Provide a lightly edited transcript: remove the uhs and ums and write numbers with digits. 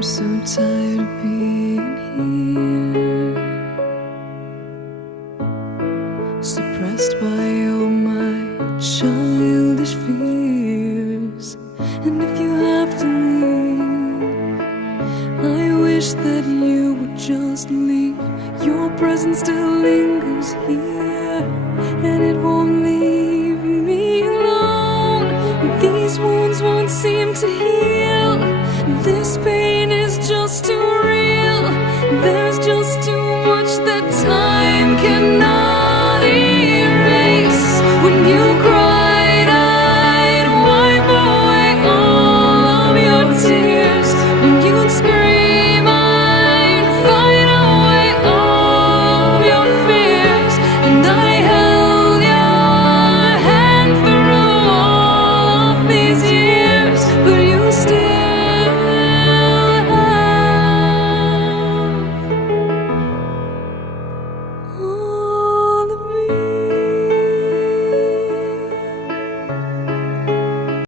I'm so tired of being here, suppressed by all my childish fears. And if you have to leave, I wish that you would just leave. Your presence still lingers here, and it won't